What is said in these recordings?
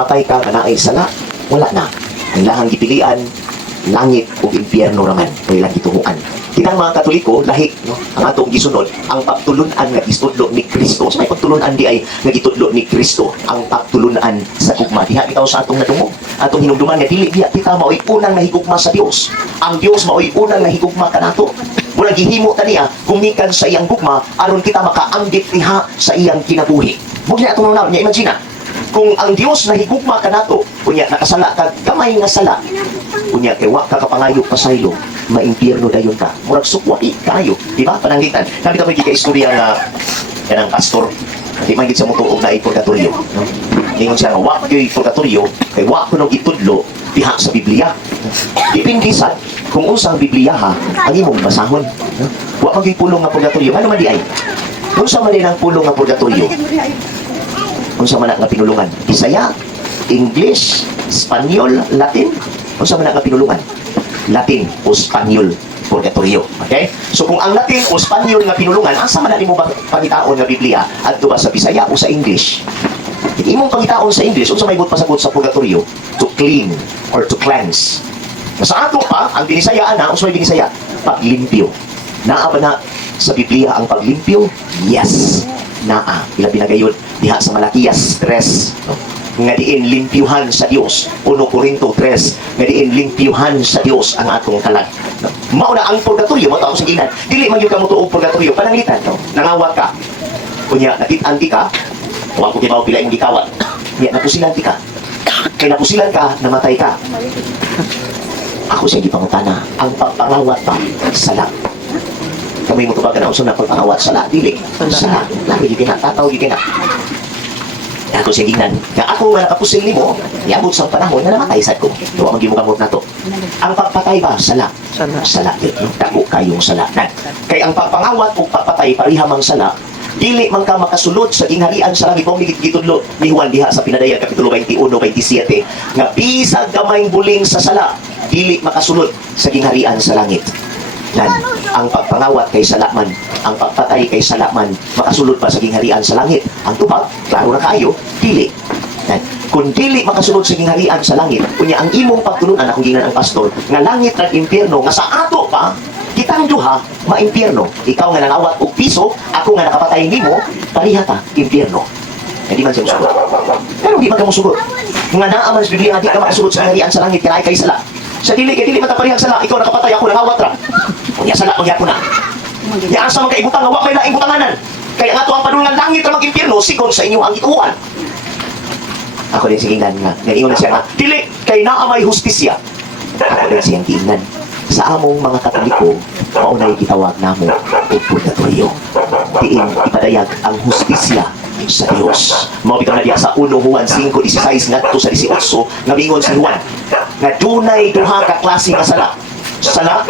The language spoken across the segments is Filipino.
namatay ka, kanaay sala, wala na. Ang lahang gipilian, langit o impyerno naman, o ilang gituhuan. Kitang mga Katoliko, lahi, no? Ang atong gisunod, ang pagtulunan nga gitudlo ni Kristo. So may pagtulunan di ay nga gitudlo ni Kristo, ang pagtulunan sa gugma. Diha bitaw sa atong nadungog, atong hinumduman nga dili diha kita maoy unang nahigugma sa Dios. Ang Dios maoy unang nahigugma kanato. Muna gihimo ta niya gumikan sa iyang gugma aron kita makaanggit diha sa iyang kinabuhi. Mugni atong nunaw niya, imagine kung ang Dios nahigugma kanato, kunya nakasala ka gamay nga sala. Kunya kay wa ka kapangayo pasaylo, maimpyerno dayon ka. Murag sukwai kayo, di ba? Pananglitan. Nabi ta mo istorya nga kanang pastor. Di man gid sa mutuog na purgatorio, no? Ingon siya nga wa gyud purgatorio kay wa kuno itudlo diha sa Biblia. Dipindi sad kung unsang Biblia ha ang imong basahon, no? Wa man gyud pulong nga purgatorio, ano man di ay? Unsa man din ang pulong nga purgatorio? Unsa man nga pinulungan? Bisaya, English, Espanyol, Latin? Unsa man nga pinulungan? Latin o Espanyol, purgatorio. Okay? So kung ang Latin o Espanyol nga pinulungan, asa man nimo pangitaon nga Biblia adto ba sa Bisaya o sa English? Imong pangitaon sa English, unsa may pasabot sa purgatorio? To clean or to cleanse. Sa ato pa, ang binisaya ana, unsa may binisaya? Paglimpyo. Naa ba na sa Biblia ang paglimpyo? Yes. Naa. Ila binagayon diha sa Malakias 3. No? Nga diin limpyuhan sa Dios. 1 Corinto 3. Nga diin limpyuhan sa Dios ang atong kalag. No? Mauna ang purgatorio, mo tao sa ginan. Dili man gyud ka motuog purgatorio, pananglitan, no? Nangawat ka. Kunya nakit-an ka, wa ko kibaw pila imong gikawat. Nya napusilan ka. Kay napusilan ka, namatay ka. Ako siya gipangutana, ang pagpangawat pa sala. Kami mo tubagan na usun na pagpangawat sala, dili. Sala, lagi gina tataw gina. Ako siya ginan. Nga ako nga nakapusil nimo, iabot sa panahon na namatay sad ko. Tuwa magimugamot na to. Ang pagpatay ba sala? Sala yun. Dako kayong sala. Kay ang pagpangawat o pagpatay parihamang sala, dili man ka makasulod sa gingharian sa langit. Pumigit gitudlo ni Juan diha sa Pinadaya kapitulo 21-27 nga bisag gamayng buling sa sala, dili makasulod sa gingharian sa langit. Yan, ang pagpangawat kay salaman, ang pagpatay kay salaman, makasulod pa sa gingharian sa langit. Ang tubag, klaro na kayo, dili. Yan. Kung dili makasulod sa gingharian sa langit, kunya ang imong pagtulunan, akong ginan ang pastor, nga langit at impyerno, nga sa ato pa, kitang duha, maimpyerno. Ikaw nga nangawat og piso, ako nga nakapatay nimo, pariha ta, impyerno. Hindi man siya musugot. Pero di man ka musugot. Nga naaman sa Biblia, di ka makasulod sa gingharian sa langit, kaya kay sala. Sa dili mataparihang sala, ikaw nakapatay, ako nangawat ra. Kunya sala, magyapon na. Ya asa man kaibutang nga, wa may laing butanganan. Kaya nga to ang panulungan langit ra mag-impyerno, sikon sa inyo ang ituuan. Ako din sigingan nga, ingon na siya nga, dili kay naa may hustisya. Ako din siyang giingnan. Sa among mga Katoliko, maunay gitawag namo og purgatorio. Diin ipadayag ang hustisya sa Dios. Mao bitaw na diya sa 1 Juan 5:16 ngadto sa 18 nga mingon si Juan nga dunay duha ka klase nga sala. Sala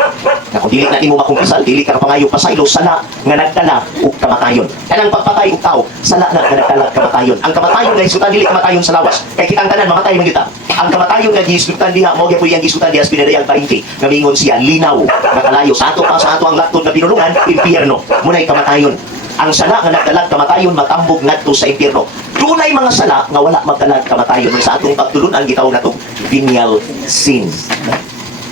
na kung dili na imo makumpisal, dili ka kapangayo pasaylo, sala nga nagdala og kamatayon. Kanang pagpatay og tao, sala na nga nagdala og kamatayon. Ang kamatayon nga hisutan dili kamatayon sa lawas. Kay kitang tanan mamatay man kita. Ang kamatayon nga gihisutan diha mao gyapon yang gihisutan diha sa Pinadayag 20 nga mingon siya linaw nakalayo sa ato pa sa ato ang laktod na pinulungan, impyerno. Munay kamatayon. Ang sala nga nagdalag kamatayon matambog ngadto sa impyerno. Dunay mga sala nga wala magdalag kamatayon sa atong pagtulunan gitawag nato venial sin.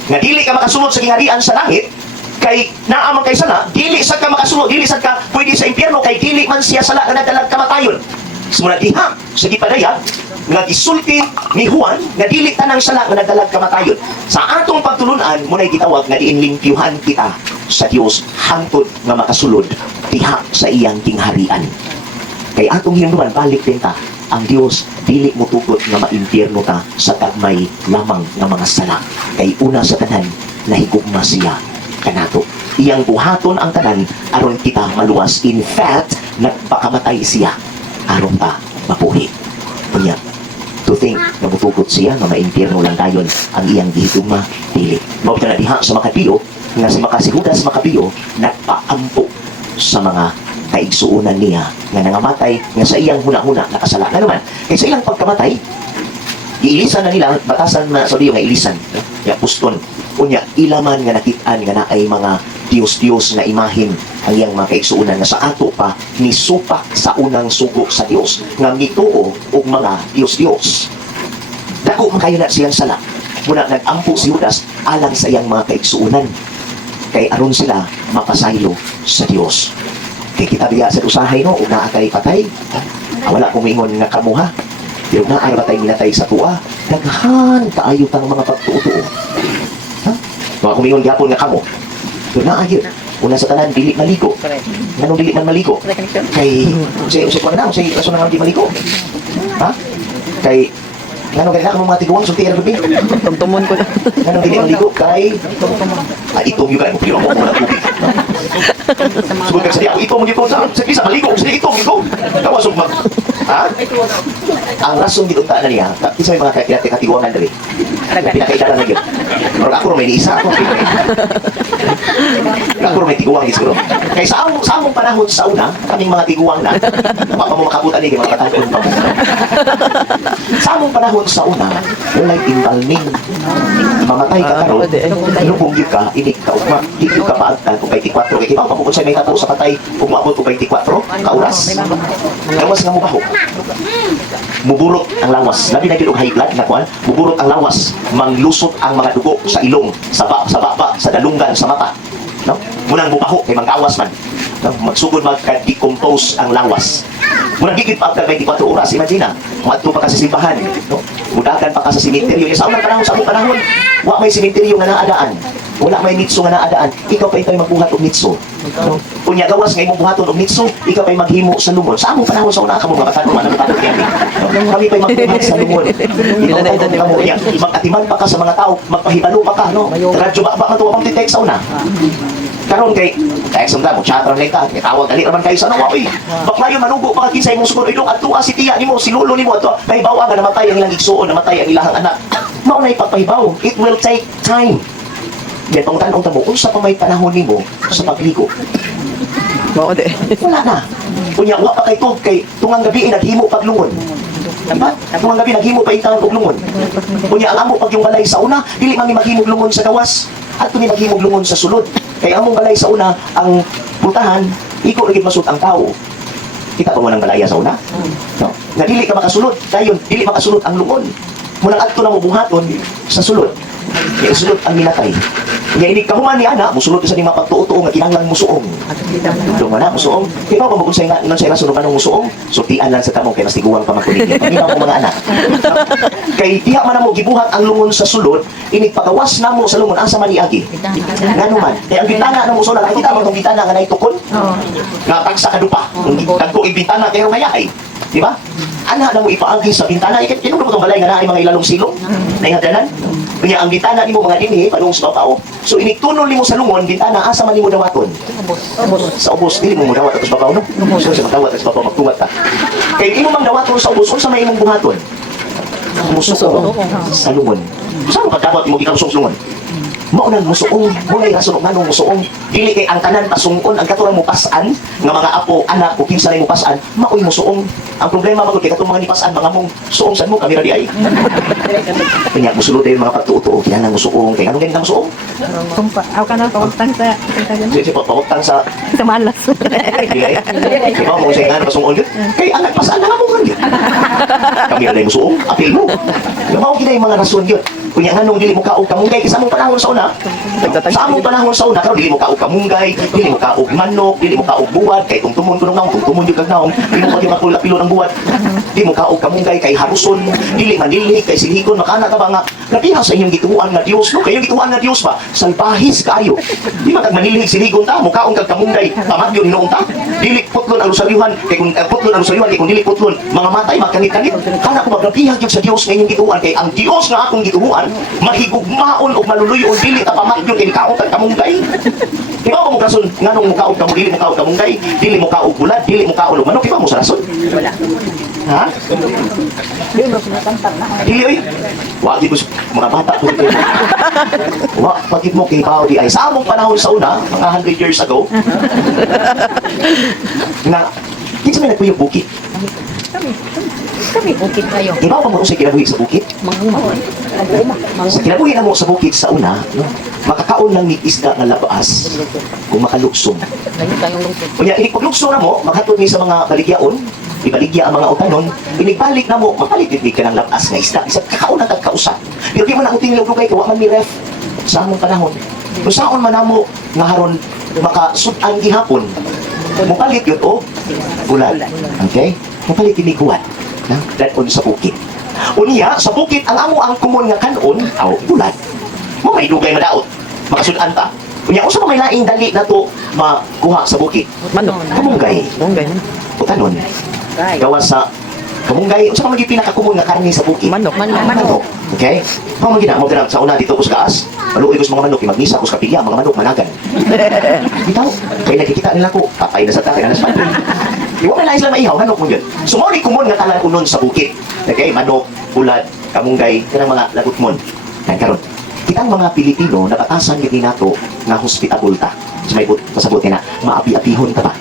Nga dili ka makasulod sa gingharian sa langit kay naamang kay sala, dili sad ka makasulod, dili sad ka pwede sa impyerno kay dili man siya sala nga nagdalag kamatayon. Sumuna diha sa gipadayag nga gisulti ni Juan nga dili tanang sala nga nagdalag kamatayon. Sa atong pagtulunan mo nay gitawag nga diin limpyuhan kita sa Dios hangtod nga makasulod diha sa iyang tingharian. Kay atong hinumduman balik din ta, ang Dios dili mo tukod nga maimpyerno ta sa tagmay lamang nga mga sala. Kay una sa tanan nahigugma siya kanato. Iyang buhaton ang tanan aron kita maluwas. In fact, nagpakamatay siya aron ta mabuhi. Kunya, to think na mutukod siya nga maimpyerno lang dayon ang iyang gihigugma, dili. Mao na diha sa Makapiyo nga si Judas Makapiyo nagpaampo sa mga kaigsuunan niya nga nangamatay nga sa iyang huna-huna nakasala na naman. Kaya sa ilang pagkamatay, iilisan na nila, batasan na sa diyo nga ilisan, ya puston. Unya, ilaman nga nakitaan nga na ay mga Diyos-Diyos na imahin ang iyang mga kaigsuunan nga sa ato pa ni supak sa unang sugo sa Dios nga mituo og mga Diyos-Diyos. dako man kayo na siyang sala. Muna nag-ampo si Judas alang sa iyang mga kaigsuunan. Kay aron sila mapasaylo sa Dios. Kay kita biya sa usahay no, ug naa kay patay. Wala kong ingon nga kamuha. Pero naa ba tayo minatay sa tuwa? Daghan kaayo tang mga pagtuo-tuo. Ha? Mga kumingon gyapon nga kamo. Pero naa gyud. Una sa tanan dili maligo. Nganong dili man maligo? Kay usay ko na, usay rason nga di maligo. Ha? Kay nganong kay ka mga tiguang sulti gabi. Tumtumon ko na. Nganong dili maligo kay itong yung kay mo piro mo na tubig. Sugod ka sa diya, itong gyud ko sa bisa maligo, sa itong gyud. Tawas ug mag ha? Ang rason gid unta na niya, isa may mga katiguangan diri. Pinakaidaran na yun. Pero ako may niisa ako. Ako may tiguang siguro. Kaya sa among panahon sa una, kaming mga tiguang na, baka mo makabutan ni mga katanong pa mo. Sa among panahon sa una, walay imbalming. Mamatay ka karon, lubong yun ka, inig ka ugma, di ka paagtan kung 24. Kaya kibaw pa kung may tato sa patay, umabot kung 24, kauras. Gawas nga mo baho. Muburot ang lawas. Labi na yun high blood na kuan, muburot ang lawas. Manglusot ang mga dugo sa ilong, sa baba, sa dalunggan, sa mata. No? Munang bubaho kay manggawas man. No? Magsugod magka-decompose ang lawas. Munang gigit pa after 24 oras, imagine na. Maadto pa ka sa simbahan. No? Mudagan pa ka sa simenteryo. Sa unang panahon, sa among panahon, wa may simenteryo nga naadaan. Wala may nitso nga naadaan. Ikaw pa ito'y magbuhat og nitso. No? Kunya gawas nga imong buhaton og nitso, ikaw pa'y maghimo sa lumon. Sa among panahon sa una ka mga batan man ang kami pa'y magbuhat sa lumon. Ikaw tayo kamo niya. Magatiman pa ka sa mga tao, magpahibalo pa ka, no? Radyo ba matuwa pang titek sa una. Karon kay exam mo, chat lang ka, tawag dali naman kayo sa nawa, oy. Bakla yung manugo pa kinsay mong sugod ilong adto si tiya nimo, si lolo nimo adto. Mahibaw nga namatay ang ilang igsuon, namatay ang ilang anak. Mao na ipagpahibaw. It will take time. Yan pang tanong tamo, unsa pa may panahon nimo sa pagligo? Mao de. Wala na. Kunya wa pa kay tug kay tungang gabi naghimo paglungon. Diba? Tungang gabi naghimo pa intahan og lungon. Kunya ang amo pag yung balay sa una, dili man mi maghimog lungon sa gawas. At kung maghimog lungon sa sulod. Kaya among balay sa una, ang putahan, iko rin masud ang tao. Kita pa mo ng balaya sa una? No? Na dili ka makasulod. Dayon, dili makasulod ang lungon. Munang adto na mo buhaton sa sulod. Kaya sulod ang minatay. Kaya ini kahuman ni ana, musulod sa nima pagtuo-tuo nga kinahanglan musuong. Dong na musuong. Kaya pa mo say nga non say rason kanang musuong, sultian lang sa kamong kay mas tiguang pa makulit. Paminaw ko mga anak. Kay diha man mo gibuhat ang lungon sa sulod, ini pagawas namo sa lungon asa man iagi. Ngano man? Kaya ang bintana namo sulod, nakita mo tong bintana nga naitukon? Nga tagsa kadupa. Dagko ig bintana kayo mayahay. Di ba? Ana na mo ipaagi sa bintana, kinung mo tong balay nga naay mga ilalong silong, naihadalan. Kanya ang bintana nimo mga dinhi padung sa babaw. So initunol nimo sa lungon bintana asa man nimo dawaton? Sa ubos dili mo dawat atas babaw no. So sa dawat atas babaw magtuwat ta. Kay imo mang dawaton sa ubos unsa may imong buhaton? Musuong sa lungon. Saan ka dapat mo gikan sa lungon? Mao nang musuong, mo nay rason nganong musuong. Dili kay ang tanan pasungkon ang katurang mo pasan nga mga apo anak o kinsa nay mo pasan, maoy musuong. Ang problema magud kay katong mga nipasan mga mong suong san mo kamera di ay. Kanya musulod yung mga pagtuo-tuo kaya nang musuong kay anong ganang musuong? Kumpa. Aw ka na pawagtang sa Si pawagtang sa malas. Kaya mo say nga pasungkon gyud. Kay anak pasan nga mo gyud. Kamera nay musuong, apil mo. Mao gid mga rason gyud. Kunya nganong dili mo kaog kamunggay sa among panahon sa una. Sa among panahon sa una karon dili mo kaog kamunggay, dili mo kaog manok, dili mo kaog buwad kay tungtumon kuno naong tungtumon jud kag naong, dili mo pati pilo ng buwad. Dili mo kaog kamunggay kay haruson, dili man dili kay silhigon makana ka ba nga napiha sa inyong gituan nga Dios no, kay gituan nga Dios ba salbahis kaayo. Di man kag manilhig silhigon ta, mo kaong kag kamunggay, pamadyo hinuon ta. Dili putlon ang rosaryuhan, kay kung putlon ang rosaryuhan kay kung dili putlon, mga matay magkanit-kanit. Kana ko magnapiha jud sa Dios nga inyong gituan kay ang Dios nga akong gituan mahigugmaon o maluluyon dili ta pamatyo kay kaong kag kamunggay. Di ba mo rason nganong mo kaog kamunggay, dili mo kaog kamunggay, dili mo kaog bulad, dili mo kaog manok, di ba mo sa rason? Wala. Ha? Dili oy. Wa di ko mga bata ko dito. Wa pagit mo kay bao di ay sa among panahon sa una, mga 100 years ago. Na kinsa may nagpuyog bukid? Kami bukid kayo. Di ba mo sa kinabuhi sa bukid? Manguma. Sa kinabuhi na mo sa bukid sa una, no? Makakaon lang ni isda nga labaas kung makaluksong. Ngayon kayong lungsod. Kunya ini pagluksong na mo, maghatod ni sa mga baligyaon, ibaligya ang mga utanon, inigbalik na mo, mapalit yun ka ng labas nga isda, isang kakaon na tagkausan. Pero di mo na uting lugay, kawa man ni ref sa among panahon. Kung saan man namo nga haron makasudan gihapon, mapalit yun o ulan. Okay? Mapalit yun iguan. Danon sa bukid. Unya, sa bukid, ang amo ang kumon nga kanon, ulan. Mo may lugay madaot. Makasudan ta. Unya, usa pa may laing dali na to makuha sa bukid. Manok. Kamunggay. Munggay. Utanon. Gawa sa kamunggay, unsa pa man gyud pinakakumon nga karne sa bukid? Manok. Manok. Okay? Mao man gina, mo gina sa una dito ko sa gaas. Maluoy ko sa mga manok, magmisa ko sa kapilya, mga manok managan. Bitaw, kay nakikita nila ko, patay na sa tatay na sa Di wala na sila maihaw, manok mo yun. So mao ni kumon nga tanan unon sa bukid. Okay, manok, ulad, kamunggay, kanang mga lagot mon. Kan karon. Kitang mga Pilipino napatasan gyud nato nga hospitable ta. So may pasabot na maapi-apihon ta ba.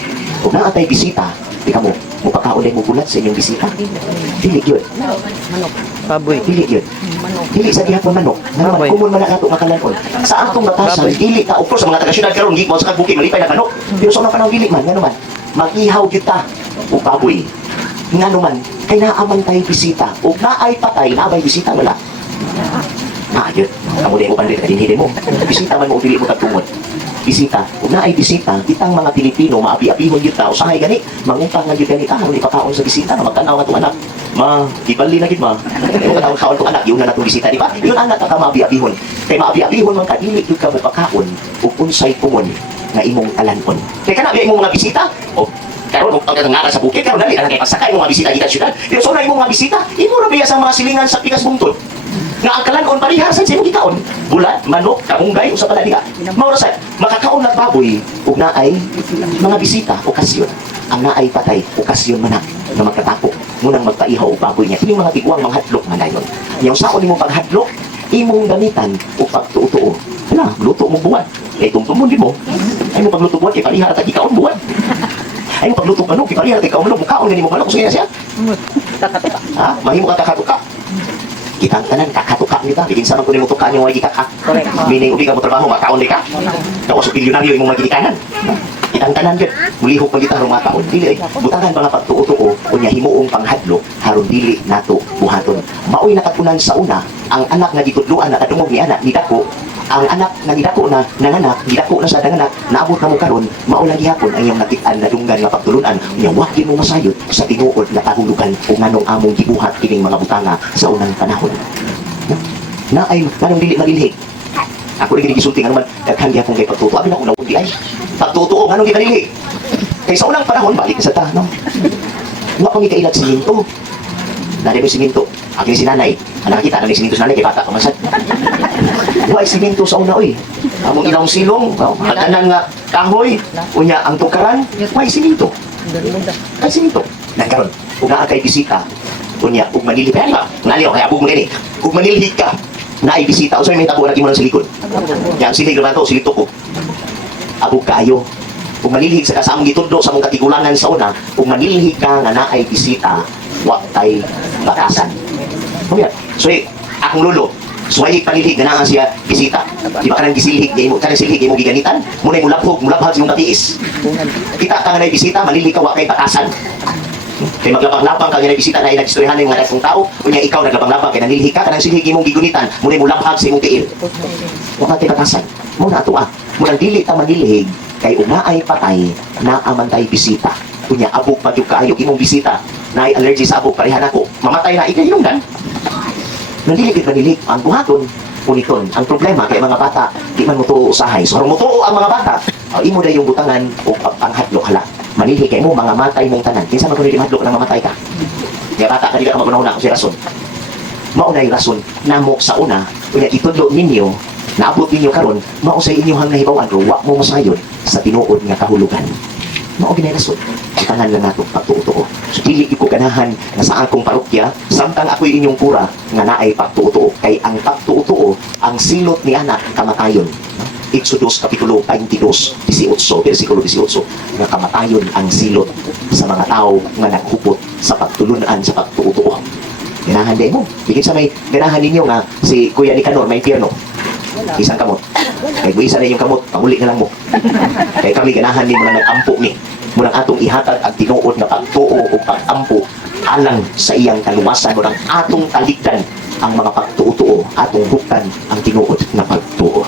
Kung naatay bisita, di ka mo mupakaon mo bulat sa inyong bisita. Dili yun. Manok. Baboy. Dili yun. Dili sa gihapon manok. Baboy. Kumon man na ato nga kalanon. Sa atong batasan, Baboy. dili ta. Of course, sa mga taga-syudad karon di mo sa kagbukid malipay na manok. Pero sa mga panahon dili man, ngano man, mag-ihaw kita o baboy. Ngano man, kay naaman tayo bisita. O naay patay, naabay bisita wala. Yun. Amo di mo pandit kadinhide mo. Bisita man mo dili mo tagtungod. Bisita, ug naay bisita, kitang mga Pilipino maapi-apihon gyud ta usahay gani, mangutang nga gyud gani ta aron ipakaon sa bisita na magtanaw nga tong anak. Gibali na gid ma. Yung katawon tong anak, yun na natong bisita, di ba? Yun anak ka maapi-apihon. Kay maapi-apihon man ka dili gyud ka mapakaon ug unsay kumon nga imong talanon. Kay kana imong mga bisita, o karon kung tawag nga sa bukid karon dali na kay pasakay imong mga bisita dito sa syudad. Pero so na imong mga bisita, imo ra biya sa mga silingan sa pikas bungtod. Nga ang kalanon parihasan sa imong gikaon. Bulat, manok, kamunggay, usa pala diha. Mao ra sad, makakaon na baboy ug naay mga bisita okasyon. Ang naay patay okasyon man na magkatapo. Munang magpaihaw og baboy niya. Kining mga tiguang manghadlok man dayon. Yung saon nimo paghadlok, imong gamitan ug pagtuo-tuo. Hala, luto mo buwan. Kay tumtumon di mo. Ay mo pagluto buwan kay pariha ta gikaon buwan. Ay mo pagluto manok kay pariha ta gikaon manok, mukaon gani mo manok usa siya. Kakatuka. Ha, mahimo ka kakatuka. Kitang tanan kakatuka nita, bigin sa man kunin mo tuka niyo ay gikaka. Correct. Meaning ubi ka mo trabaho makaon di ka. Daw sa bilyonaryo imong magigikanan. Kitang tanan gid, mulihok pa kita harong makaon. Dili butangan mga pagtuo-tuo unya himuong panghadlok haron dili nato buhaton. Maoy nakatunan sa una, ang anak nga gitudloan na kadungog ni anak ni dako, ang anak nga gidako na nanganak, gidako na sa danganak, naabot na mo karon, mao lang gihapon ang iyang nakit-an na dunggan nga pagtulunan. Unya wa gyud mo masayod sa tinuod na kahulugan kung nganong among gibuhat kining mga butanga sa unang panahon. Na ay kanang dili madilhig. Ako rin ginigisulti nga naman, daghan gyapon kay pagtuto. Abi na ko nawundi ay. Pagtuto, nganong di madilhig? Kay sa unang panahon, balik sa ta, no? Wa pa mi kailag siminto. Dali ko siminto. Akin si nanay. Ang nakita na ni siminto sa nanay, kay bata pa man sad. Wa siminto sa una, oy. Among ilawong silong, hatanan nga kahoy, unya ang tukaran, wa siminto. Ay siminto. Nagkaroon, kung naa kay bisita, unya, ug manilhig ka, ngaliw, kaya abog mo gani. Ug manilhig ka, na ay bisita, usay may tabo na mo ng silikod. Yang silig naman to, silito ko. Abog kaayo. Kung manilhig sa kasamang gitundo sa mong katigulangan sa una, kung manilhig ka nga na ay bisita, wa tay batasan. So, akong lolo, suwayig panilhig na siya bisita. Di ba kanang gisilhig, kanang silhig, mo giganitan, muna yung mulabhag yung katiis. Kita ka nga na bisita, manilhig ka, wa kay batasan. Kay maglabang-labang ka nga na bisita na inagistoryahan yung mga natong tao, kunya ikaw naglabang-labang, kay nanilhig ka, kanang silhig imong gigunitan, muna yung mulabhag sa imong tiil. Wa kay batasan. Muna ito munang dili ta manilhig, kay unaay patay, naaman tay bisita. Kunya abog pa yung kaayog imong bisita, na ay allergy sa abog, parehan ako, mamatay na ikayungan. Nandiligid manilig ang buhaton, uniton. Ang problema kay mga bata, di man mo to usahay. So, harong mo to ang mga bata, imo na yung butangan o panghadlok hala. Manilhig kay mo, mga matay mong tanan. Kinsa man kung hindi mahadlok na mamatay ka. Kaya bata, kanila ka magunahuna kung si rason. Mauna yung rason, namo sa una, kung itudlo ninyo, naabot ninyo karon, mao sa inyong nahibawan, wa mo masayod sa tinuod nga kahulugan. Mao ginay rason. Itangan lang nato pagtuo-tuo. So dili ko ganahan nga sa akong parokya, samtang ako'y inyong pura nga naay pagtuo-tuo. Kay ang pagtuo-tuo, ang silot ni anak kamatayon. Exodus Kapitulo 22, 18, versikulo 18, nga kamatayon ang silot sa mga tao nga naghupot sa pagtulunan sa pagtuo-tuo. Ganahan din mo. Bigit sa may ganahan ninyo nga si Kuya Nicanor may impyerno. Isang kamot. Kay buisa na yung kamot, panguli na lang mo. Kay kami ganahan din mo na nag-ampo ni. Murang atong ihatag ang tinuod nga pagtuo o pagampo alang sa iyang kaluwasan. Murang atong talikdan ang mga pagtuo-tuo, atong huktan ang tinuod na pagtuo.